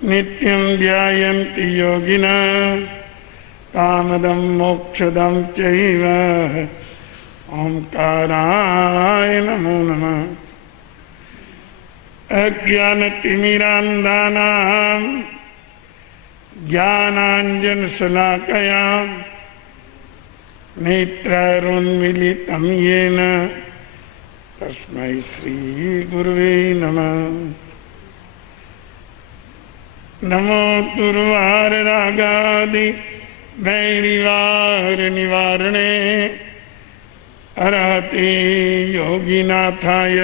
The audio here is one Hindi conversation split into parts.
नित्यं ध्यायन्ति योगिनः कामदं मोक्षदं चैव ओंकाराय नमो नमः। अज्ञानतिमिरान्धानां ज्ञानाञ्जनशलाकया नेत्रैरुन्मीलितं येन तस्मै श्रीगुरुवे नमः। नमो दुर्वाररागादि वैरिवारनिवारणे अरहते योगिनाथाय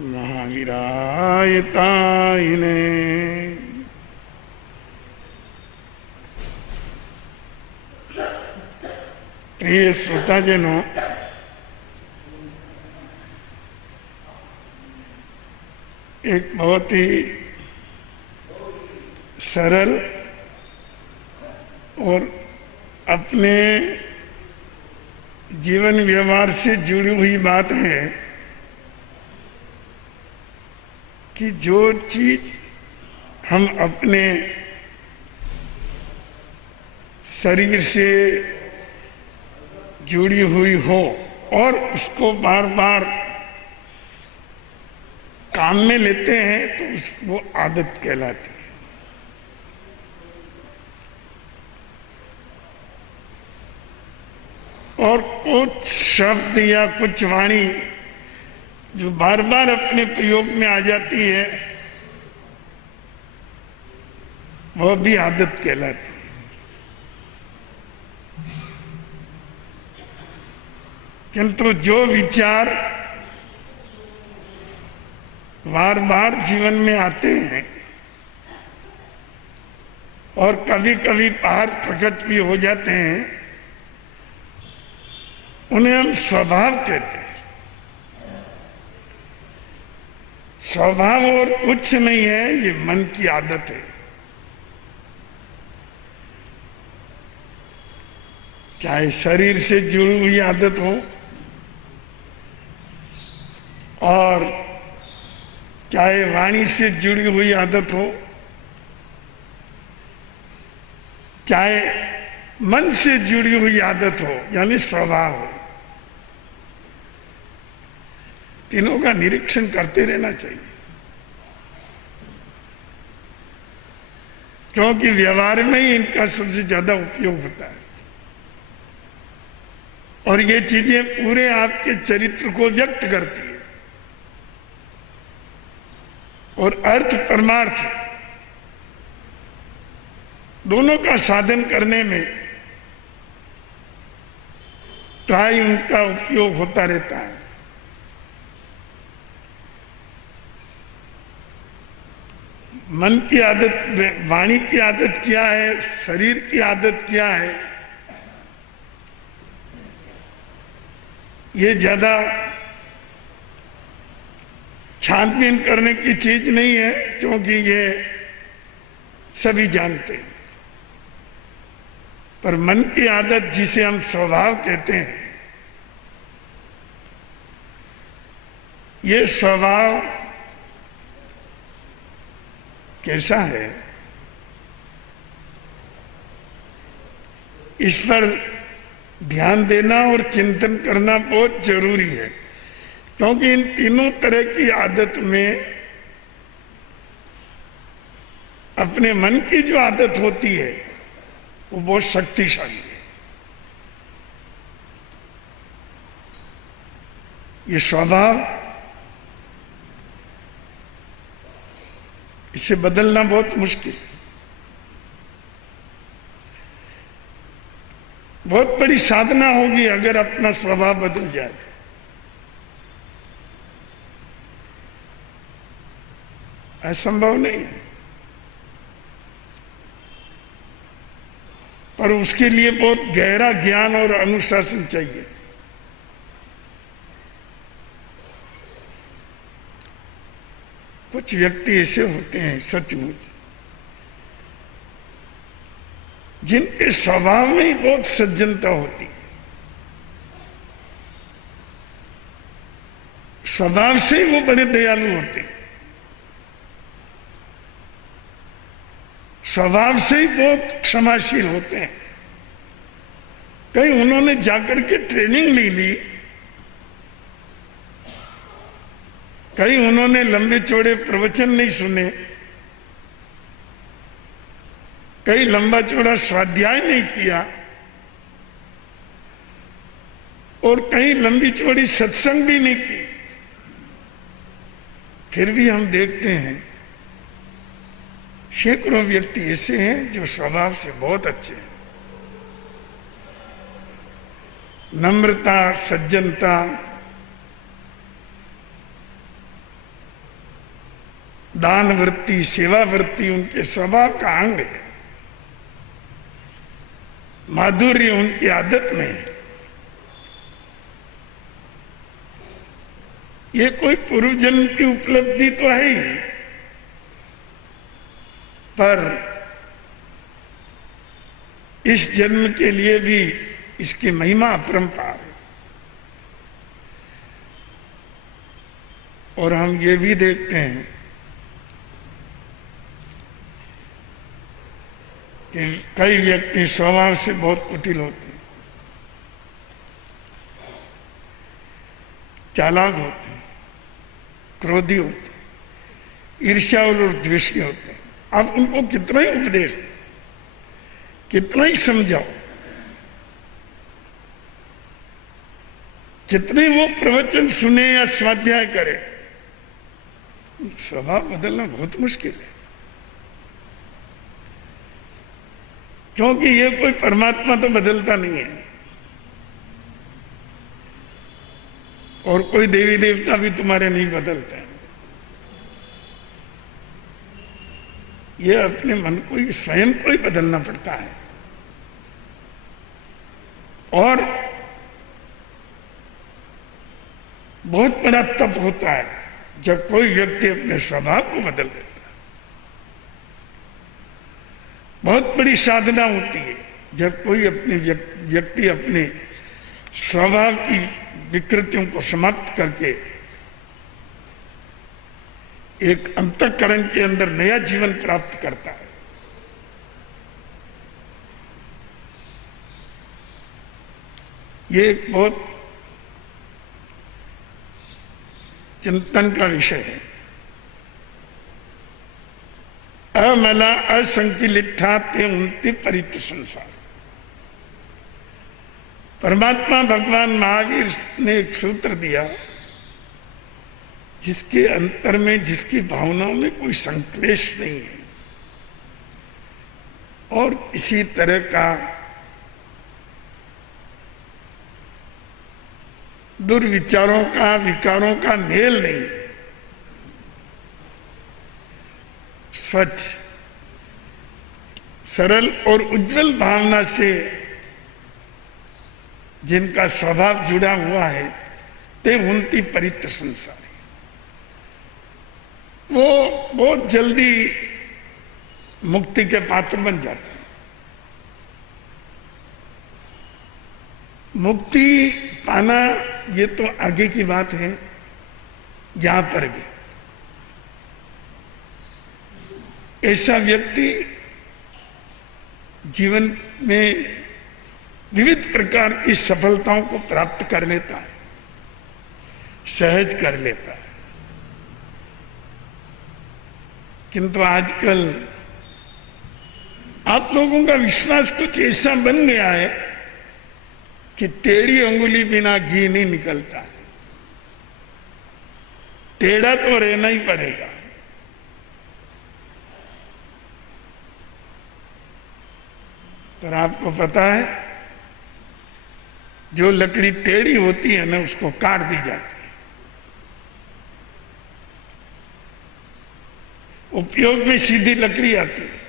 महावीराय तायिने। प्रिय श्रोताजनों, एक बहुत ही सरल और अपने जीवन व्यवहार से जुड़ी हुई बात है कि जो चीज हम अपने शरीर से जुड़ी हुई हो और उसको बार बार काम में लेते हैं तो वो आदत कहलाती है। और कुछ शब्द या कुछ वाणी जो बार बार अपने प्रयोग में आ जाती है वह भी आदत कहलाती है। किंतु जो विचार बार बार जीवन में आते हैं और कभी कभी बाहर प्रकट भी हो जाते हैं, उन्हें हम स्वभाव कहते हैं। स्वभाव और कुछ नहीं है, ये मन की आदत है। चाहे शरीर से जुड़ी हुई आदत हो और चाहे वाणी से जुड़ी हुई आदत हो, चाहे मन से जुड़ी हुई आदत हो, यानी स्वभाव हो, तीनों का निरीक्षण करते रहना चाहिए। क्योंकि व्यवहार में ही इनका सबसे ज्यादा उपयोग होता है और ये चीजें पूरे आपके चरित्र को व्यक्त करती है और अर्थ परमार्थ दोनों का साधन करने में प्राय उनका उपयोग होता रहता है। मन की आदत, वाणी की आदत क्या है, शरीर की आदत क्या है, ये ज्यादा छानबीन करने की चीज नहीं है, क्योंकि ये सभी जानते हैं। पर मन की आदत, जिसे हम स्वभाव कहते हैं, ये स्वभाव कैसा है, इस पर ध्यान देना और चिंतन करना बहुत जरूरी है। क्योंकि इन तीनों तरह की आदत में अपने मन की जो आदत होती है वो बहुत शक्तिशाली है। ये स्वभाव, इसे बदलना बहुत मुश्किल है। बहुत बड़ी साधना होगी अगर अपना स्वभाव बदल जाए। असंभव नहीं है, पर उसके लिए बहुत गहरा ज्ञान और अनुशासन चाहिए। कुछ व्यक्ति ऐसे होते हैं सचमुच, जिनके स्वभाव में ही बहुत सज्जनता होती है, स्वभाव से ही वो बड़े दयालु होते हैं। स्वभाव से ही बहुत क्षमाशील होते हैं। कहीं उन्होंने जाकर के ट्रेनिंग नहीं ली, कहीं उन्होंने लंबे चौड़े प्रवचन नहीं सुने, कहीं लंबा चौड़ा स्वाध्याय नहीं किया, और कहीं लंबी चौड़ी सत्संग भी नहीं की, फिर भी हम देखते हैं सैकड़ों व्यक्ति ऐसे हैं जो स्वभाव से बहुत अच्छे हैं। नम्रता, सज्जनता, दान वृत्ति, सेवा वृत्ति उनके स्वभाव का अंग है। माधुर्य उनकी आदत में है। ये कोई पूर्व जन्म की उपलब्धि तो है ही, पर इस जन्म के लिए भी इसकी महिमा अपरंपार है। और हम ये भी देखते हैं कि कई व्यक्ति स्वभाव से बहुत कुटिल होते हैं, चालाक होते हैं, क्रोधी होते हैं, ईर्ष्यालु और द्वेषी होते हैं। आप उनको कितना ही उपदेश दो, कितना ही समझाओ, कितने वो प्रवचन सुने या स्वाध्याय करे, स्वभाव बदलना बहुत मुश्किल है। क्योंकि ये कोई परमात्मा तो बदलता नहीं है, और कोई देवी देवता भी तुम्हारे नहीं बदलते हैं। ये अपने मन को ही, स्वयं को ही बदलना पड़ता है। और बहुत बड़ा तप होता है जब कोई व्यक्ति अपने स्वभाव को बदल देता है। बहुत बड़ी साधना होती है जब कोई अपने व्यक्ति अपने स्वभाव की विकृतियों को समाप्त करके एक अंतःकरण के अंदर नया जीवन प्राप्त करता है। ये एक बहुत चिंतन का विषय है। अमला असंकिलिठा ते उन्ति परित संसार। परमात्मा भगवान महावीर ने एक सूत्र दिया, जिसके अंतर में, जिसकी भावनाओं में कोई संक्लेश नहीं है और किसी तरह का दुर्विचारों का, विकारों का मेल नहीं है। स्वच्छ, सरल और उज्जवल भावना से जिनका स्वभाव जुड़ा हुआ है, ते उनती परित संसार, वो बहुत जल्दी मुक्ति के पात्र बन जाते हैं। मुक्ति पाना ये तो आगे की बात है, यहां पर भी ऐसा व्यक्ति जीवन में विविध प्रकार की सफलताओं को प्राप्त कर लेता है, सहज कर लेता है। किंतु आजकल आप लोगों का विश्वास कुछ ऐसा बन गया है कि टेढ़ी अंगुली बिना घी नहीं निकलता है। टेढ़ा तो रहना ही पड़ेगा। पर आपको पता है, जो लकड़ी टेढ़ी होती है ना, उसको काट दी जाती है। उपयोग में सीधी लकड़ी आती है।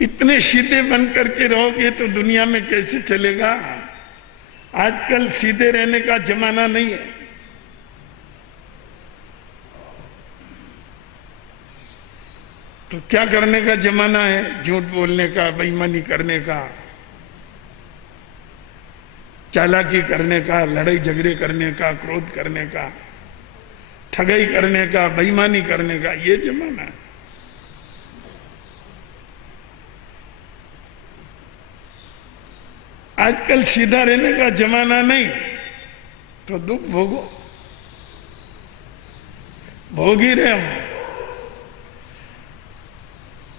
इतने सीधे बन करके रहोगे तो दुनिया में कैसे चलेगा? आजकल सीधे रहने का जमाना नहीं है। तो क्या करने का जमाना है? झूठ बोलने का, बेईमानी करने का, चालाकी करने का, लड़ाई झगड़े करने का, क्रोध करने का, ठगाई करने का, बेईमानी करने का, ये जमाना है। आजकल सीधा रहने का जमाना नहीं, तो दुख भोगो, भोग ही रहे हो।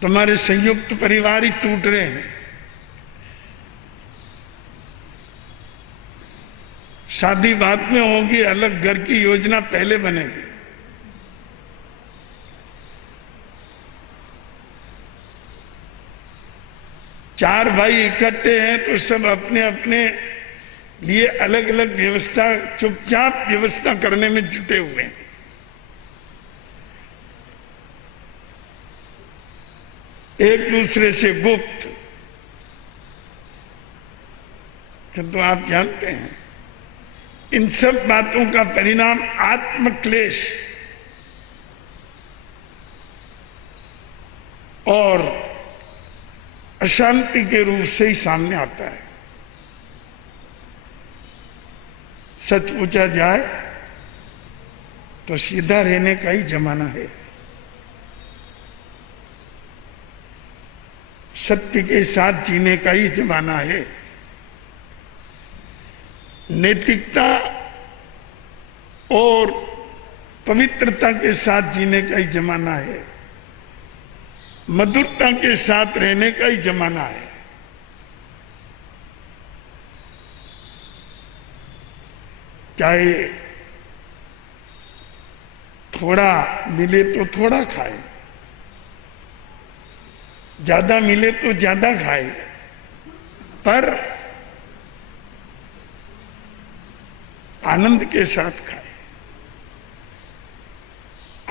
तुम्हारे संयुक्त परिवार ही टूट रहे हैं, शादी बाद में होगी, अलग घर की योजना पहले बनेगी। चार भाई इकट्ठे हैं तो सब अपने अपने लिए अलग अलग व्यवस्था, चुपचाप व्यवस्था करने में जुटे हुए हैं। एक दूसरे से गुप्त। किंतु आप जानते हैं इन सब बातों का परिणाम आत्मक्लेश और अशांति के रूप से ही सामने आता है। सच पूछा जाए तो सीधा रहने का ही जमाना है। सत्य के साथ जीने का ही जमाना है। नैतिकता और पवित्रता के साथ जीने का ही जमाना है। मधुरता के साथ रहने का ही जमाना है। चाहे थोड़ा मिले तो थोड़ा खाए, ज्यादा मिले तो ज्यादा खाए, पर आनंद के साथ खाए,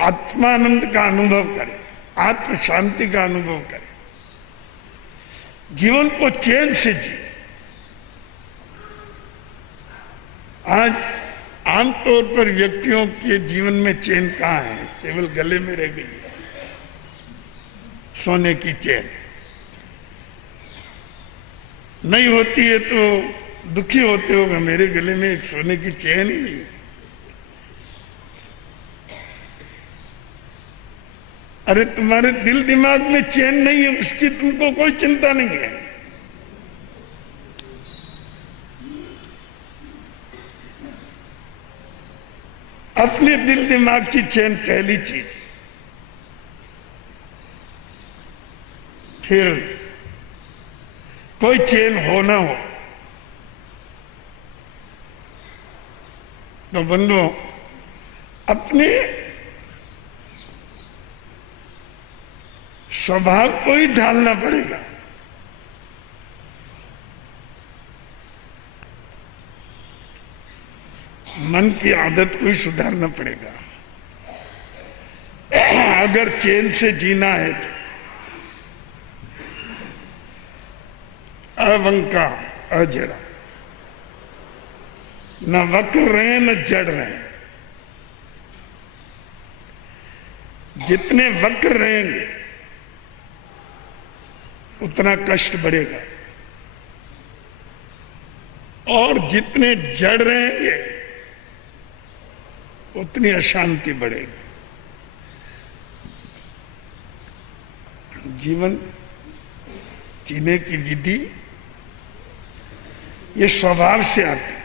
आत्मानंद का अनुभव करे, आत्म शांति का अनुभव करे, जीवन को चैन से जिए। आज आमतौर पर व्यक्तियों के जीवन में चैन कहाँ है? केवल गले में रह गई है सोने की चैन। नहीं होती है तो दुखी होते होगा, मेरे गले में एक सोने की चैन ही नहीं है। अरे तुम्हारे दिल दिमाग में चैन नहीं है, उसकी तुमको कोई चिंता नहीं है। अपने दिल दिमाग की चैन पहली चीज। फिर कोई चैन हो ना हो तो बंधुओं अपने स्वभाव को ही ढालना पड़ेगा। मन की आदत को ही सुधारना पड़ेगा। अगर चैन से जीना है तो अवंका, अजरा, न वक्र रहे न जड़ रहे। जितने वक्र रहेंगे उतना कष्ट बढ़ेगा, और जितने जड़ रहेंगे उतनी अशांति बढ़ेगी। जीवन जीने की विधि ये स्वभाव से आती है।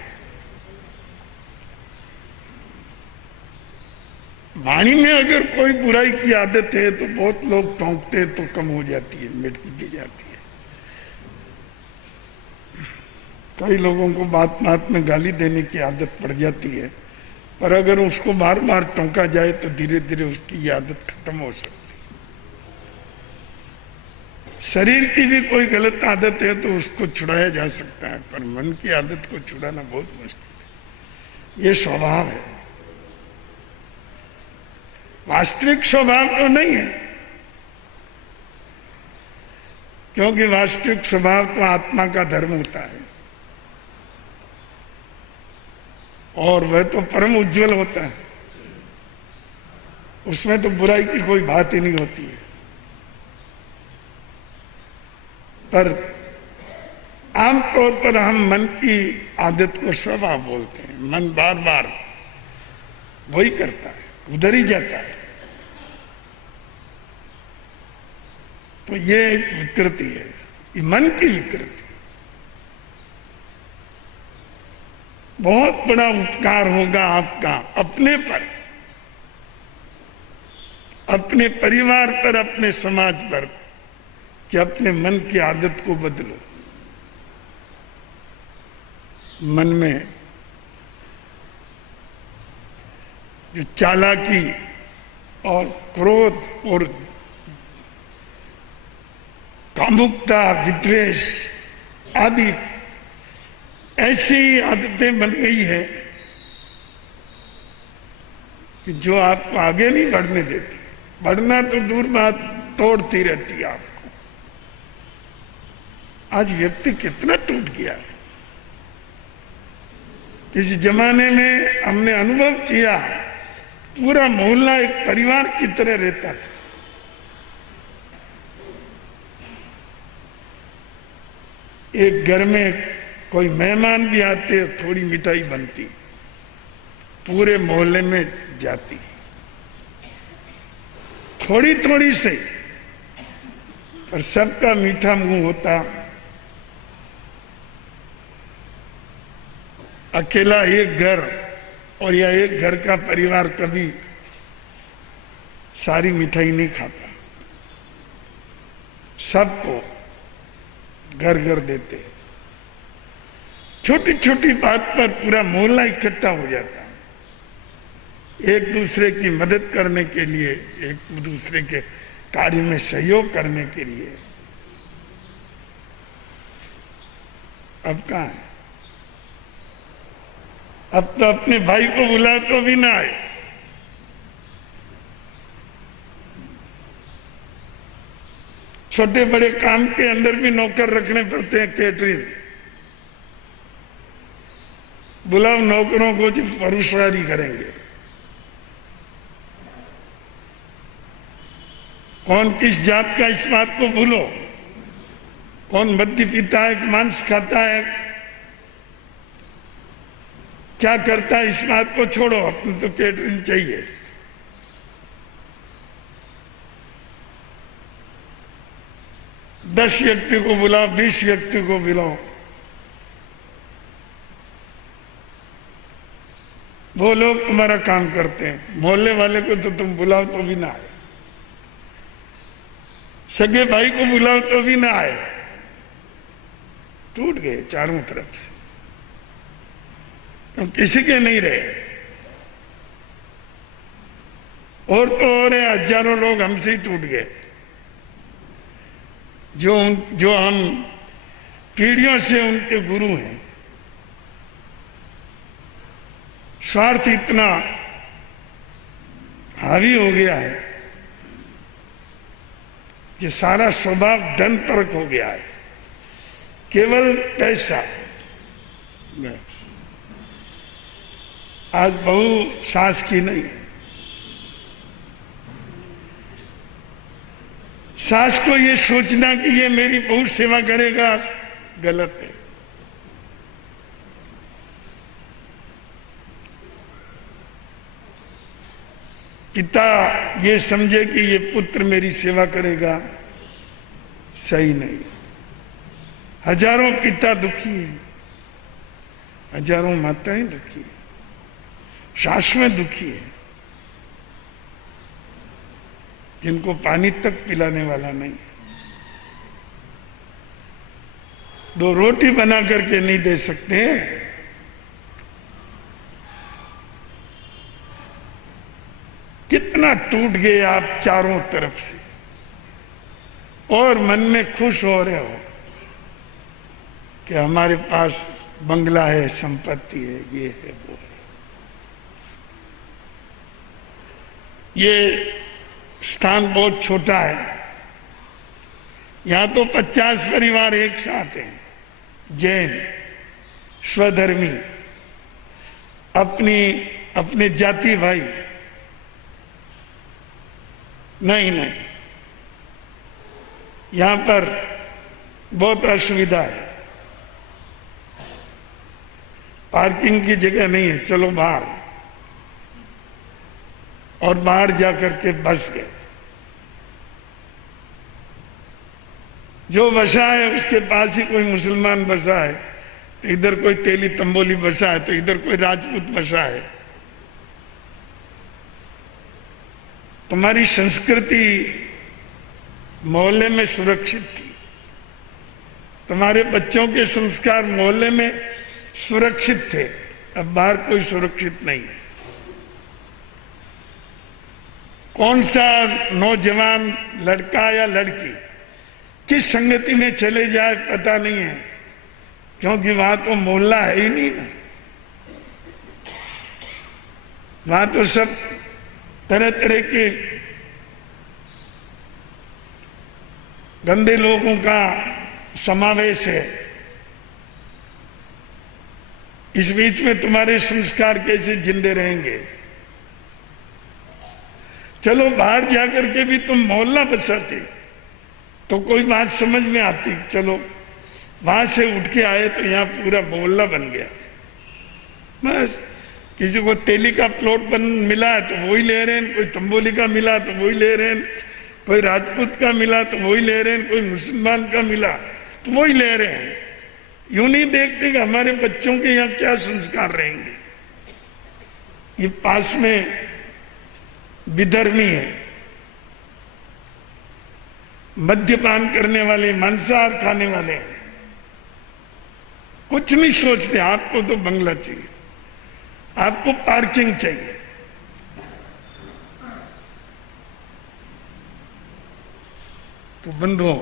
वाणी में अगर कोई बुराई की आदत है तो बहुत लोग टोंकते हैं तो कम हो जाती है, मिटती भी जाती है। कई लोगों को बात बात में गाली देने की आदत पड़ जाती है, पर अगर उसको बार बार टोंका जाए तो धीरे धीरे उसकी ये आदत खत्म हो सकती है। शरीर की भी कोई गलत आदत है तो उसको छुड़ाया जा सकता है, पर मन की आदत को छुड़ाना बहुत मुश्किल है। ये स्वभाव है, वास्तविक स्वभाव तो नहीं है, क्योंकि वास्तविक स्वभाव तो आत्मा का धर्म होता है और वह तो परम उज्जवल होता है। उसमें तो बुराई की कोई बात ही नहीं होती है। पर आमतौर पर हम मन की आदत को स्वभाव बोलते हैं। मन बार बार वही करता है। उधर ही जाता है। तो ये विकृति है, ये मन की विकृति। बहुत बड़ा उपकार होगा आपका अपने पर, अपने परिवार पर, अपने समाज पर, कि अपने मन की आदत को बदलो। मन में जो चालाकी और क्रोध और कामुकता, विद्वेष आदि ऐसी आदतें बन गई है कि जो आपको आगे नहीं बढ़ने देती। बढ़ना तो दूर बात, तोड़ती रहती है आपको। आज व्यक्ति कितना टूट गया है। किसी जमाने में हमने अनुभव किया, पूरा मोहल्ला एक परिवार की तरह रहता था। एक घर में कोई मेहमान भी आते, थोड़ी मिठाई बनती, पूरे मोहल्ले में जाती, थोड़ी थोड़ी से, पर सबका मीठा मुंह होता। अकेला एक घर और या एक घर का परिवार कभी सारी मिठाई नहीं खाता, सबको घर घर देते। छोटी छोटी बात पर पूरा मोहल्ला इकट्ठा हो जाता, एक दूसरे की मदद करने के लिए, एक दूसरे के कार्य में सहयोग करने के लिए। अब कहाँ है? अब तो अपने भाई को बुलाओ तो भी ना आए। छोटे बड़े काम के अंदर भी नौकर रखने पड़ते हैं, कैटरिंग। बुलाओ नौकरों को जो परोसवारी करेंगे। कौन किस जात का, इस बात को भूलो। कौन मद्य पीता है, मांस खाता है, क्या करता है, इस बात को छोड़ो। अपने तो कैटरिंग चाहिए। दस व्यक्ति को बुलाओ, 20 व्यक्ति को बुलाओ, वो लोग तुम्हारा काम करते हैं। मोहल्ले वाले को तो तुम बुलाओ तो भी ना आए, सगे भाई को बुलाओ तो भी ना आए। टूट गए चारों तरफ से, तो किसी के नहीं रहे। और तो और हजारों लोग हमसे ही टूट गए, जो हम पीढ़ियों से उनके गुरु हैं। स्वार्थ इतना हावी हो गया है कि सारा स्वभाव धन परक हो गया है, केवल पैसा। आज बहू सास की नहीं, सास को ये सोचना कि ये मेरी बहू सेवा करेगा, गलत है। पिता ये समझे कि ये पुत्र मेरी सेवा करेगा, सही नहीं। हजारों पिता दुखी हैं, हजारों माताएं दुखी हैं, सासुएं दुखी है, जिनको पानी तक पिलाने वाला नहीं, दो रोटी बना करके नहीं दे सकते। कितना टूट गए आप चारों तरफ से, और मन में खुश हो रहे हो कि हमारे पास बंगला है, संपत्ति है, ये है, वो है। ये स्थान बहुत छोटा है, यहां तो 50 परिवार एक साथ हैं, जैन, स्वधर्मी, अपने जाति भाई। नहीं, यहां पर बहुत असुविधा है, पार्किंग की जगह नहीं है, चलो बाहर। और बाहर जाकर के बस गए। जो बसा है उसके पास ही कोई मुसलमान बसा है, तो इधर कोई तेली तंबोली बसा है, तो इधर कोई राजपूत बसा है। तुम्हारी संस्कृति मोहल्ले में सुरक्षित थी, तुम्हारे बच्चों के संस्कार मोहल्ले में सुरक्षित थे, अब बाहर कोई सुरक्षित नहीं है। कौन सा नौजवान लड़का या लड़की किस संगति में चले जाए पता नहीं है, क्योंकि वहां तो मोहल्ला है ही नहीं ना। वहां तो सब तरह तरह के गंदे लोगों का समावेश है। इस बीच में तुम्हारे संस्कार कैसे जिंदे रहेंगे? चलो बाहर जाकर के भी तुम मोहल्ला बसाते तो कोई बात समझ में आती, चलो वहां से उठ के आए तो यहाँ पूरा मोहल्ला बन गया। बस किसी को तेली का प्लॉट मिला है तो वही ले रहे हैं, कोई तंबोली का मिला तो वही ले रहे हैं, कोई राजपूत का मिला तो वही ले रहे हैं, कोई मुसलमान का मिला तो वही ले रहे हैं। यूं नहीं देखते कि हमारे बच्चों के यहाँ क्या संस्कार रहेंगे। ये पास में विधर्मी है, मद्यपान करने वाले, मांसाहार खाने वाले, कुछ नहीं सोचते। आपको तो बंगला चाहिए, आपको पार्किंग चाहिए। तो बंधुओं,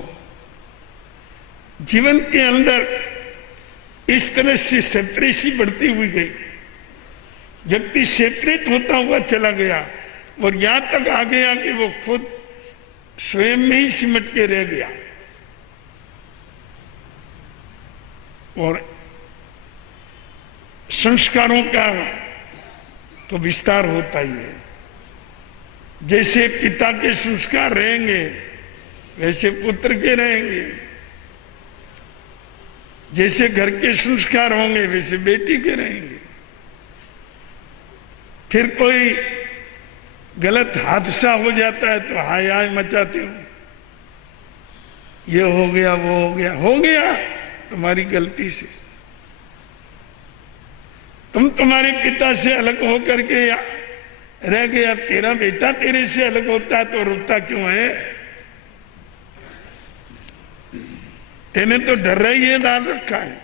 जीवन के अंदर इस तरह से सेपरेसी बढ़ती हुई गई, व्यक्ति सेपरेट होता हुआ चला गया और यहां तक आ गया कि वो खुद स्वयं में ही सिमट के रह गया। और संस्कारों का तो विस्तार होता ही है। जैसे पिता के संस्कार रहेंगे वैसे पुत्र के रहेंगे, जैसे घर के संस्कार होंगे वैसे बेटी के रहेंगे। फिर कोई गलत हादसा हो जाता है तो हाय हाय मचाते हो, ये हो गया वो हो गया तुम्हारी गलती से। तुम तुम्हारे पिता से अलग होकर के रह गए, अब तेरा बेटा तेरे से अलग होता है तो रोता क्यों है? तेने तो डर ही है डाल रखा है।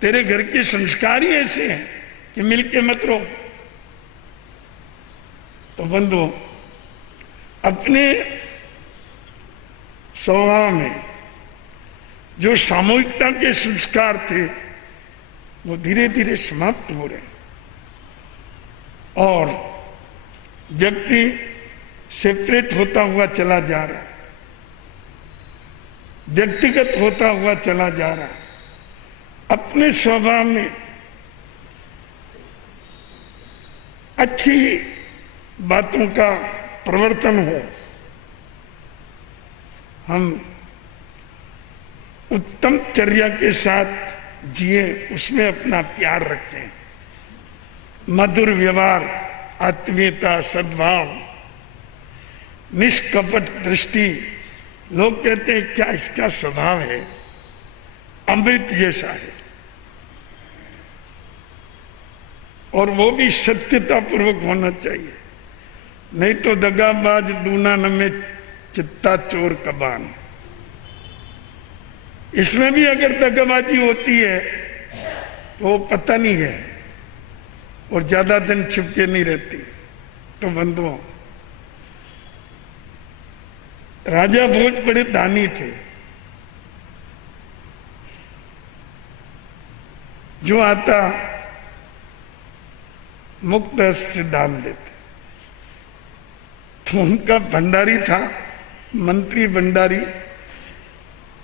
तेरे घर के संस्कार ही ऐसे हैं कि मिलके मत रहो। तो बंधुओं, अपने स्वभाव में जो सामूहिकता के संस्कार थे वो धीरे धीरे समाप्त हो रहे हैं और व्यक्ति सेपरेट होता हुआ चला जा रहा है, व्यक्तिगत होता हुआ चला जा रहा है। अपने स्वभाव में अच्छी बातों का प्रवर्तन हो, हम उत्तम चर्या के साथ जिए, उसमें अपना प्यार रखें, मधुर व्यवहार, आत्मीयता, सद्भाव, निष्कपट दृष्टि। लोग कहते हैं क्या इसका स्वभाव है, अमृत जैसा है, और वो भी सत्यता पूर्वक होना चाहिए। नहीं तो दगाबाज दूना नमे चित्ता चोर कबान। इसमें भी अगर दगाबाजी होती है तो वो पता नहीं है और ज्यादा दिन छिपके नहीं रहती। तो बंधुओं, राजा भोज बड़े दानी थे, जो आता मुक्त से दान देते। तो उनका भंडारी था, मंत्री भंडारी,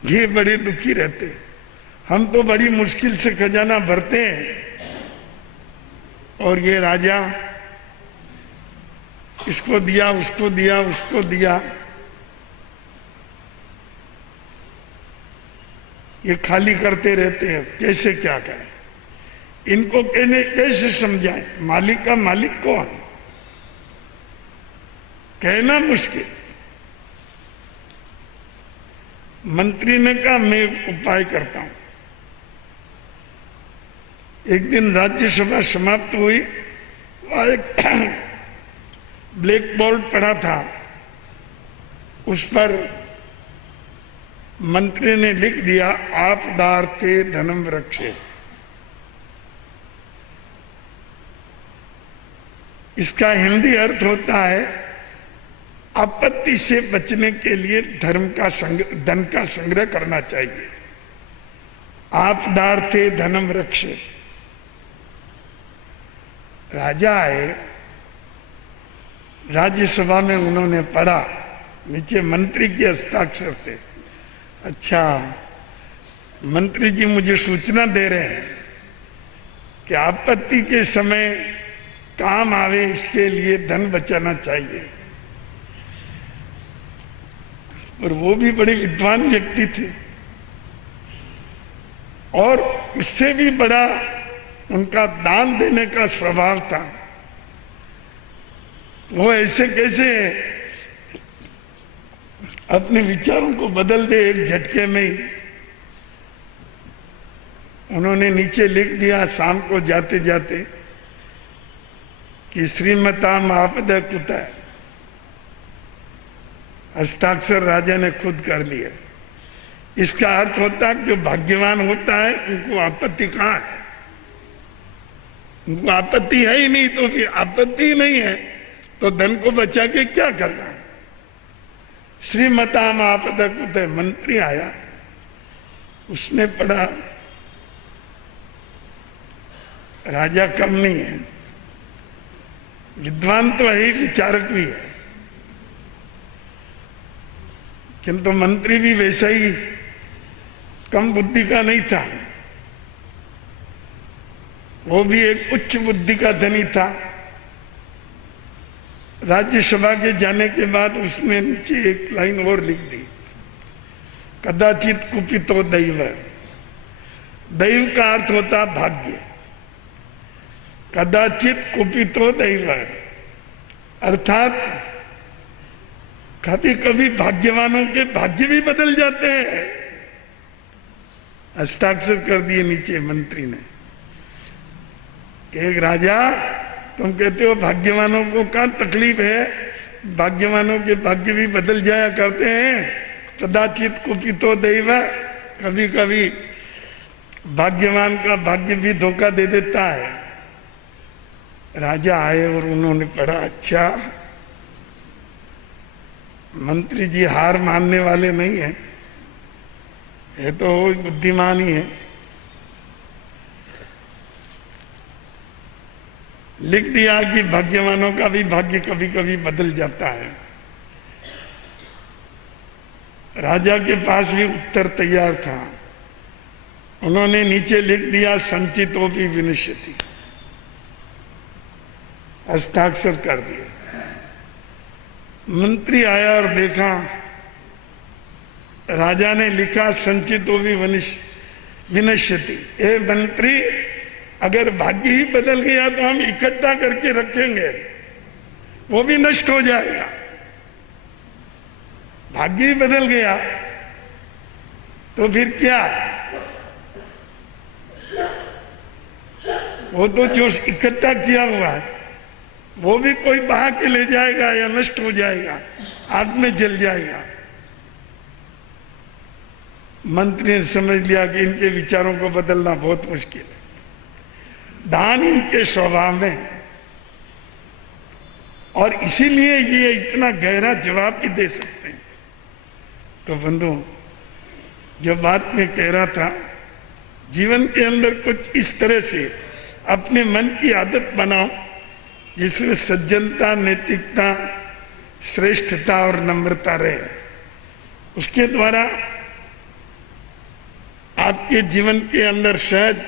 ये बड़े दुखी रहते। हम तो बड़ी मुश्किल से खजाना भरते हैं और ये राजा इसको दिया, उसको दिया, उसको दिया, ये खाली करते रहते हैं। कैसे क्या करें? इनको कहने कैसे समझाएं? मालिक का मालिक कौन? कहना मुश्किल। मंत्री ने कहा मैं एक उपाय करता हूं। एक दिन राज्यसभा समाप्त हुई, वहां एक ब्लैक बोर्ड पड़ा था, उस पर मंत्री ने लिख दिया आपदार्थे धनम रक्षे। इसका हिंदी अर्थ होता है आपत्ति से बचने के लिए धन का संग्रह करना चाहिए। आपदार्थे धनम रक्षे। राजा आए, राज्यसभा में उन्होंने पढ़ा, नीचे मंत्री के हस्ताक्षर थे। अच्छा, मंत्री जी मुझे सूचना दे रहे हैं कि आपत्ति के समय काम आवे, इसके लिए धन बचाना चाहिए। और वो भी बड़े विद्वान व्यक्ति थे, और उससे भी बड़ा उनका दान देने का स्वभाव था। वो ऐसे कैसे अपने विचारों को बदल दे एक झटके में ही। उन्होंने नीचे लिख दिया शाम को जाते जाते कि श्रीमताम आपदा कुतः। हस्ताक्षर राजा ने खुद कर लिया। इसका अर्थ होता है जो भाग्यवान होता है उनको आपत्ति कहां है, उनको आपत्ति है ही नहीं, तो फिर आपत्ति ही नहीं है तो धन को बचा के क्या करना। श्रीमताम आपदा कुतः। मंत्री आया, उसने पढ़ा, राजा कम नहीं है, विद्वान तो है ही, विचारक भी है, किंतु मंत्री भी वैसा ही कम बुद्धि का नहीं था। वो भी एक उच्च बुद्धि का धनी था। राज्यसभा के जाने के बाद उसने नीचे एक लाइन और लिख दी, कदाचित कुपितो दैव। दैव का अर्थ होता भाग्य। कदाचित कुपितो दैव अर्थात कभी कभी भाग्यवानों के भाग्य भी बदल जाते हैं। हस्ताक्षर कर दिए नीचे मंत्री ने कि एक राजा, तुम कहते हो भाग्यवानों को क्या तकलीफ है, भाग्यवानों के भाग्य भी बदल जाया करते हैं। कदाचित कुपितो दैव, कभी कभी भाग्यवान का भाग्य भी धोखा दे देता है। राजा आए और उन्होंने पढ़ा, अच्छा मंत्री जी हार मानने वाले नहीं है, ये तो बुद्धिमान ही है। लिख दिया कि भाग्यवानों का भी भाग्य कभी कभी बदल जाता है। राजा के पास भी उत्तर तैयार था। उन्होंने नीचे लिख दिया संचितो भी विनश्यति। हस्ताक्षर कर दिए। मंत्री आया और देखा राजा ने लिखा संचितो भी विनश्यति। ए मंत्री, अगर भाग्य ही बदल गया तो हम इकट्ठा करके रखेंगे, वो भी नष्ट हो जाएगा। भाग्य ही बदल गया तो फिर क्या, वो तो जो इकट्ठा किया हुआ है वो भी कोई बहा के ले जाएगा या नष्ट हो जाएगा, आग में जल जाएगा। मंत्री ने समझ लिया कि इनके विचारों को बदलना बहुत मुश्किल है, दान इनके स्वभाव में है, और इसीलिए ये इतना गहरा जवाब भी दे सकते हैं। तो बंधु, जो बात मैं कह रहा था, जीवन के अंदर कुछ इस तरह से अपने मन की आदत बनाओ जिसमें सज्जनता, नैतिकता, श्रेष्ठता और नम्रता रहे। उसके द्वारा आपके जीवन के अंदर सहज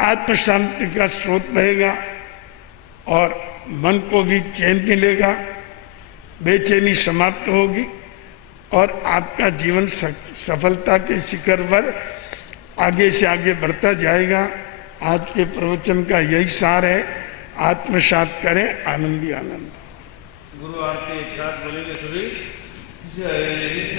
आत्म शांति का स्रोत बहेगा और मन को भी चैन मिलेगा, बेचैनी समाप्त होगी और आपका जीवन सफलता के शिखर पर आगे से आगे बढ़ता जाएगा। आज के प्रवचन का यही सार है, आत्मसात करें, आनंदी आनंद। गुरु आरती एक साथ बोलेंगे सभी। जय जय